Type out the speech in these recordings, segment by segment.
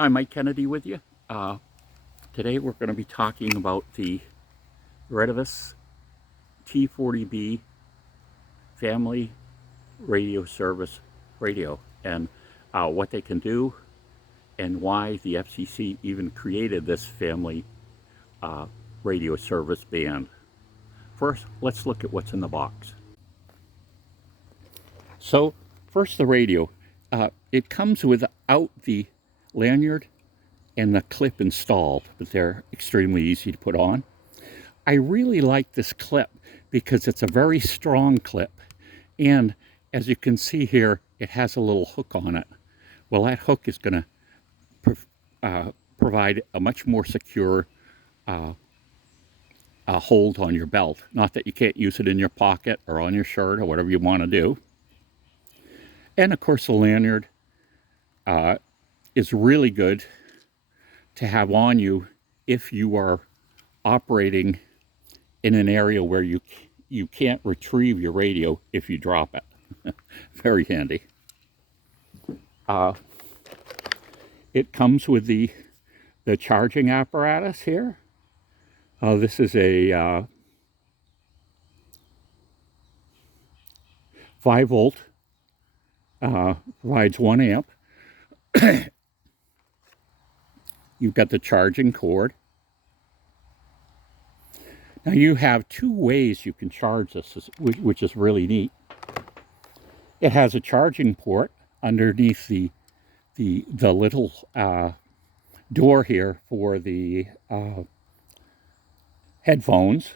Hi, Mike Kennedy with you. Today we're going to be talking about the Retevis T40B family radio service radio and what they can do and why the FCC even created this family radio service band. First, let's look at what's in the box. So, first the radio. It comes without the lanyard and the clip installed, but they're extremely easy to put on. I really like this clip because it's a very strong clip, and as you can see here, it has a little hook on it. Well, that hook is going to provide a much more secure hold on your belt. Not that you can't use it in your pocket or on your shirt or whatever you want to do. And of course, the lanyard is really good to have on you if you are operating in an area where you can't retrieve your radio if you drop it. Very handy. It comes with the charging apparatus here. This is a 5-volt, provides 1 amp. You've got the charging cord. Now you have 2 ways you can charge this, which is really neat. It has a charging port underneath the little door here for the headphones.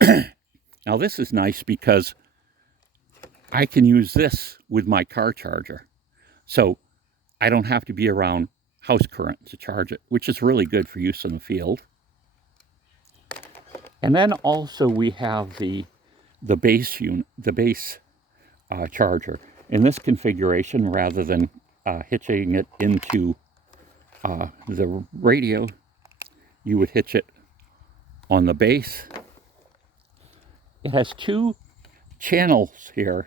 Now this is nice because I can use this with my car charger. So I don't have to be around house current to charge it, which is really good for use in the field. And then also we have the base charger. In this configuration, rather than hitching it into the radio, you would hitch it on the base. It has 2 channels here,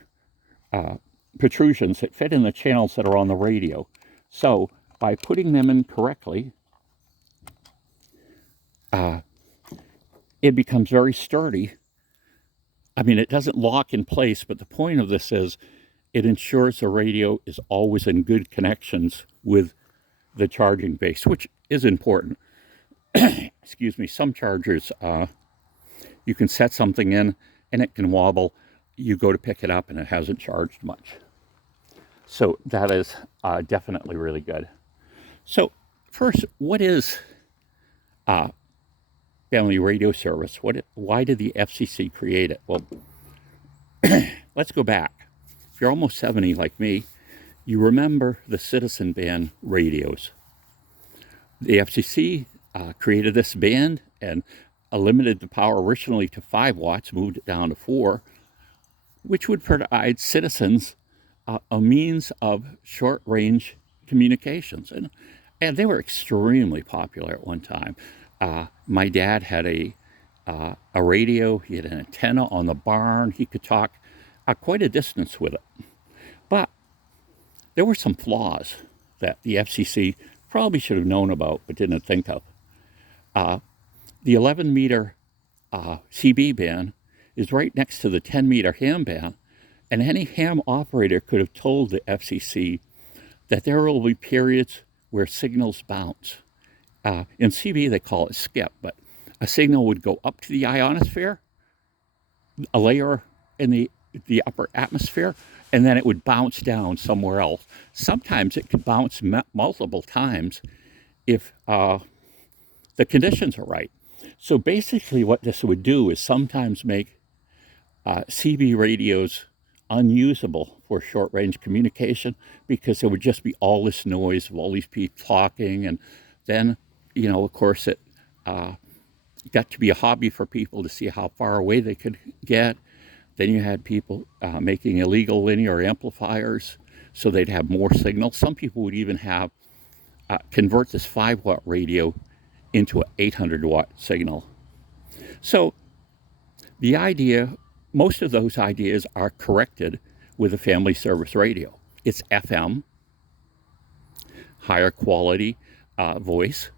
protrusions that fit in the channels that are on the radio. So by putting them in correctly, it becomes very sturdy. I mean, it doesn't lock in place, but the point of this is it ensures the radio is always in good connections with the charging base, which is important. Excuse me, some chargers, you can set something in and it can wobble. You go to pick it up and it hasn't charged much. So that is definitely really good. So first, what is family radio service? Why did the FCC create it? Well, let's go back. If you're almost 70 like me, you remember the citizen band radios. The FCC created this band and limited the power originally to 5 watts, moved it down to 4, which would provide citizens a means of short-range communications. And they were extremely popular at one time. My dad had a radio. He had an antenna on the barn. He could talk quite a distance with it. But there were some flaws that the FCC probably should have known about but didn't think of. The 11-meter CB band is right next to the 10-meter ham band, and any ham operator could have told the FCC that there will be periods where signals bounce. In CB, they call it skip, but a signal would go up to the ionosphere, a layer in the upper atmosphere, and then it would bounce down somewhere else. Sometimes it could bounce multiple times if the conditions are right. So basically what this would do is sometimes make CB radios unusable for short-range communication because there would just be all this noise of all these people talking, and then, you know, of course, it got to be a hobby for people to see how far away they could get. Then you had people making illegal linear amplifiers so they'd have more signal. Some people would even have convert this 5-watt radio into an 800-watt signal. So the idea, most of those ideas are corrected with a family service radio. It's FM, higher quality voice.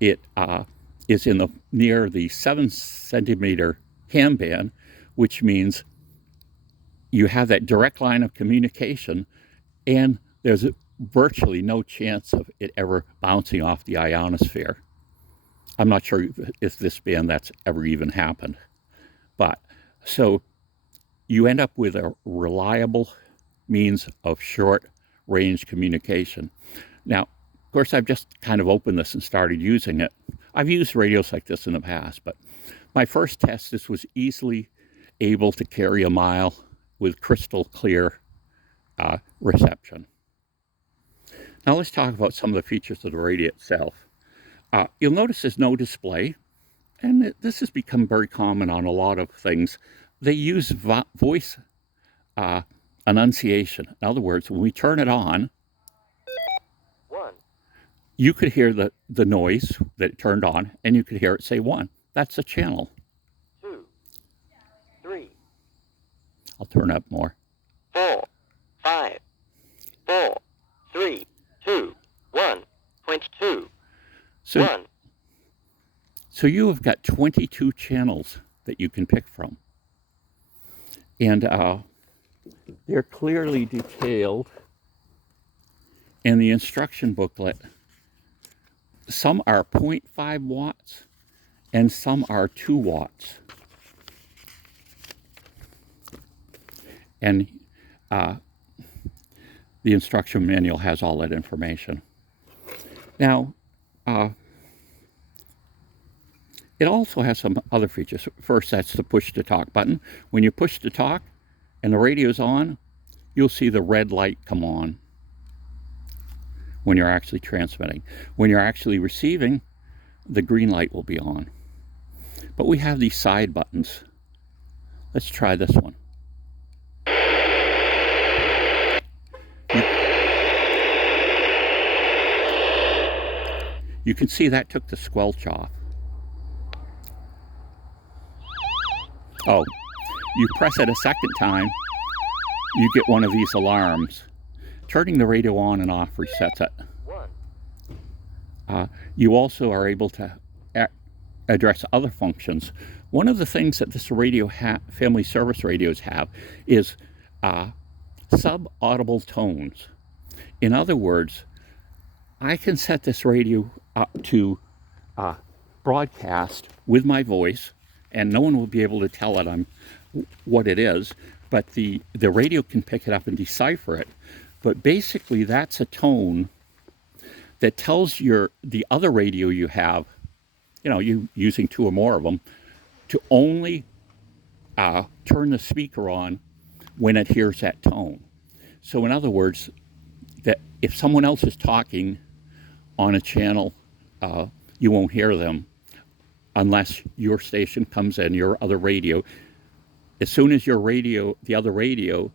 It is near the 7-centimeter ham band, which means you have that direct line of communication, and there's virtually no chance of it ever bouncing off the ionosphere. I'm not sure if this band that's ever even happened. But so you end up with a reliable means of short-range communication. Now, of course, I've just kind of opened this and started using it. I've used radios like this in the past, but my first test, this was easily able to carry a mile with crystal clear reception. Now let's talk about some of the features of the radio itself. You'll notice there's no display, and this has become very common on a lot of things. They use voice enunciation. In other words, when we turn it on, you could hear the noise that it turned on, and you could hear it say 1. That's a channel. 2, 3. I'll turn up more. 4, 5, 4, 3, 2, 1.2. So you have got 22 channels that you can pick from. And they're clearly detailed in the instruction booklet. Some are 0.5 watts and some are 2 watts. And the instruction manual has all that information. Now, it also has some other features. First, that's the push to talk button. When you push to talk and the radio's on, you'll see the red light come on when you're actually transmitting. When you're actually receiving, the green light will be on. But we have these side buttons. Let's try this one. You can see that took the squelch off. Oh, you press it a second time, you get one of these alarms. Turning the radio on and off resets it. You also are able to address other functions. One of the things that this radio family service radios have is sub-audible tones. In other words, I can set this radio up to broadcast with my voice, and no one will be able to tell it what it is, but the radio can pick it up and decipher it. But basically, that's a tone that tells the other radio you have, you using 2 or more of them, to only turn the speaker on when it hears that tone. So in other words, that if someone else is talking on a channel, you won't hear them unless your station comes in, your other radio. As soon as the other radio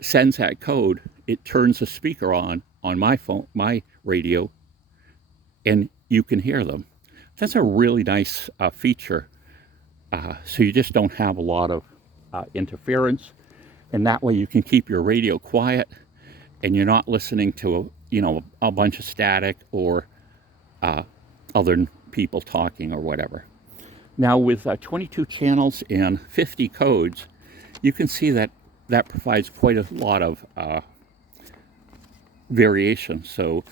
sends that code, it turns the speaker on my phone, my radio, and you can hear them. That's a really nice feature. So you just don't have a lot of interference, and that way you can keep your radio quiet, and you're not listening to a bunch of static or other people talking or whatever. Now with 22 channels and 50 codes, you can see that provides quite a lot of variation. So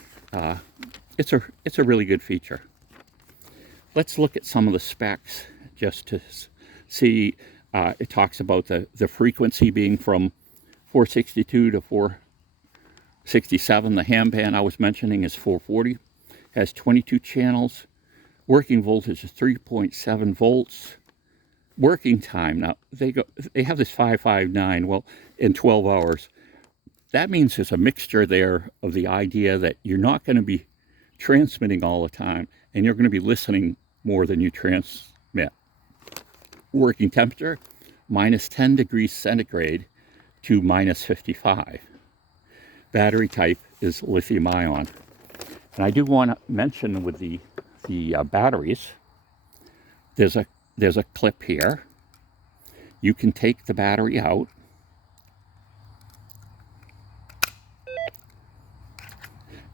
it's a really good feature. Let's look at some of the specs just to see. It talks about the frequency being from 462 to 467. The ham band I was mentioning is 440. Has 22 channels. Working voltage is 3.7 volts. Working time, now they have this 559, well, in 12 hours. That means there's a mixture there of the idea that you're not going to be transmitting all the time, and you're going to be listening more than you transmit. Working temperature, minus 10 degrees centigrade to minus 55. Battery type is lithium ion. And I do want to mention with the batteries, there's a clip here. You can take the battery out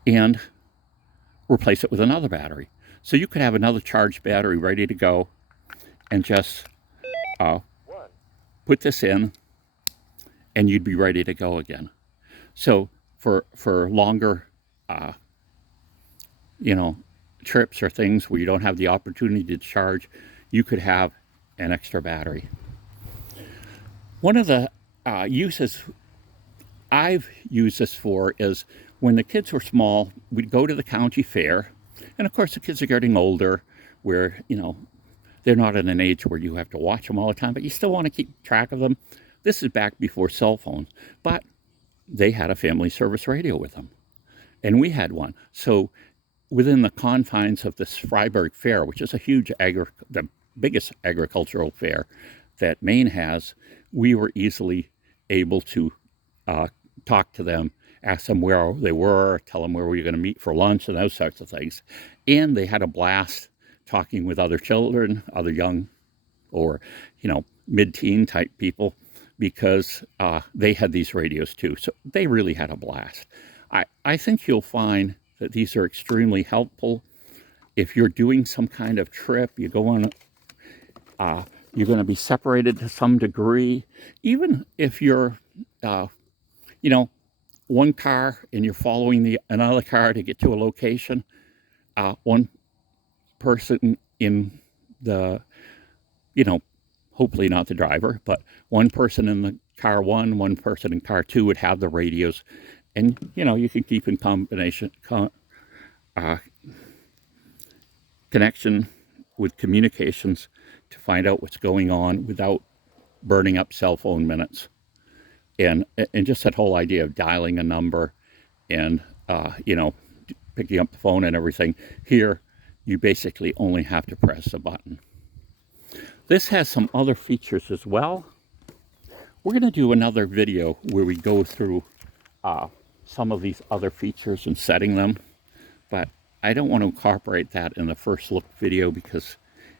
and replace it with another battery. So you could have another charged battery ready to go and just put this in, and you'd be ready to go again. So for longer, trips or things where you don't have the opportunity to charge, you could have an extra battery. One of the uses I've used this for is when the kids were small, we'd go to the county fair. And of course, the kids are getting older where, they're not at an age where you have to watch them all the time, but you still want to keep track of them. This is back before cell phones, but they had a family service radio with them. And we had one. So within the confines of this Freiburg Fair, which is a huge, the biggest agricultural fair that Maine has, we were easily able to talk to them, ask them where they were, tell them where we were going to meet for lunch and those sorts of things. And they had a blast talking with other children, other young or, mid-teen type people, because they had these radios too. So they really had a blast. I think you'll find that these are extremely helpful. If you're doing some kind of trip, you go on, you're going to be separated to some degree. Even if you're, one car and you're following another car to get to a location, one person in the, hopefully not the driver, but one person in the car one person in car two would have the radios. And, you can keep in connection with communications to find out what's going on without burning up cell phone minutes. And just that whole idea of dialing a number and, picking up the phone and everything. Here, you basically only have to press a button. This has some other features as well. We're going to do another video where we go through some of these other features and setting them, but I don't want to incorporate that in the first look video because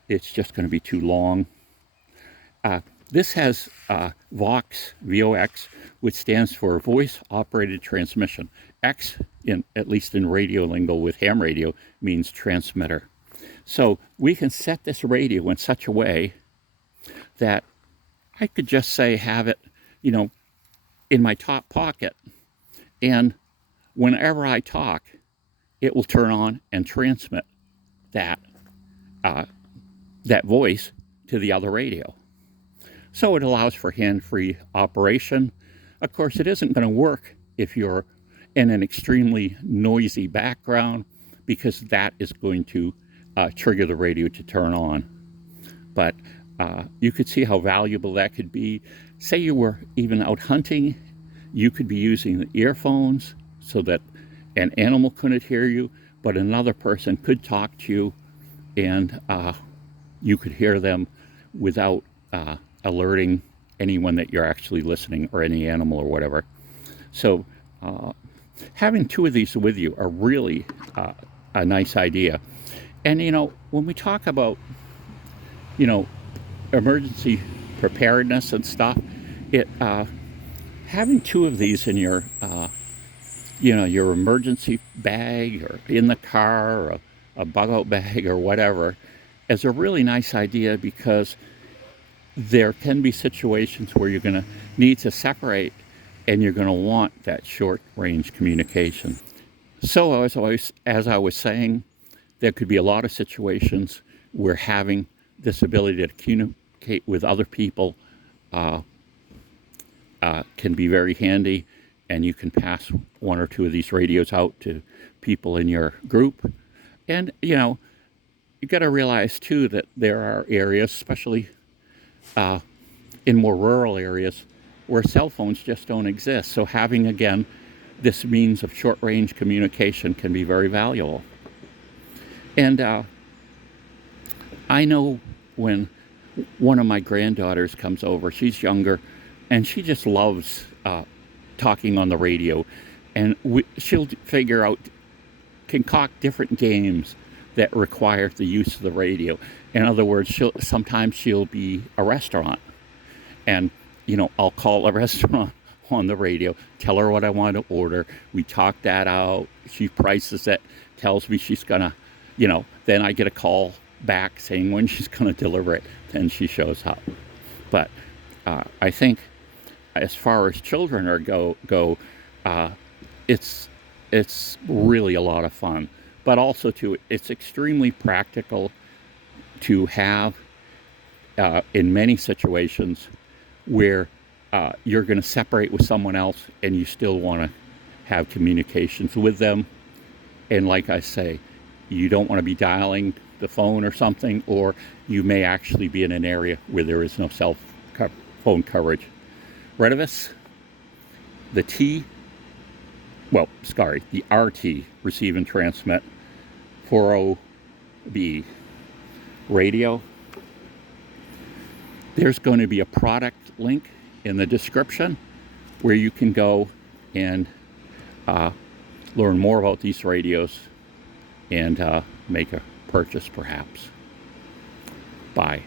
it's just going to be too long. This has VOX, VOX, which stands for Voice Operated Transmission. X, at least in radio lingo with ham radio, means transmitter. So we can set this radio in such a way that I could just say have it, in my top pocket, and whenever I talk, it will turn on and transmit that voice to the other radio. So it allows for hand-free operation. Of course, it isn't going to work if you're in an extremely noisy background, because that is going to trigger the radio to turn on. But you could see how valuable that could be. Say you were even out hunting, you could be using the earphones so that an animal couldn't hear you, but another person could talk to you, and you could hear them without alerting anyone that you're actually listening, or any animal or whatever. So having two of these with you are really a nice idea. And when we talk about emergency preparedness and stuff, having two of these in your your emergency bag, or in the car, or a bug out bag or whatever, is a really nice idea, because there can be situations where you're going to need to separate, and you're going to want that short range communication. So as I was saying, there could be a lot of situations where having this ability to communicate with other people can be very handy, and you can pass one or two of these radios out to people in your group. And you got to realize too that there are areas, especially in more rural areas, where cell phones just don't exist. So having, again, this means of short-range communication can be very valuable. And I know when one of my granddaughters comes over, she's younger, and she just loves talking on the radio. And she'll figure out, concoct different games that require the use of the radio. In other words, sometimes she'll be a restaurant, and I'll call a restaurant on the radio, tell her what I want to order. We talk that out. She prices it, tells me she's going to, then I get a call back saying when she's going to deliver it. Then she shows up. But I think as far as children go, it's really a lot of fun. But also, too, it's extremely practical to have in many situations where you're going to separate with someone else and you still want to have communications with them. And like I say, you don't want to be dialing the phone or something, or you may actually be in an area where there is no phone coverage. Retevis, the RT, receive and transmit 40B radio. There's going to be a product link in the description where you can go and learn more about these radios and make a purchase perhaps. Bye.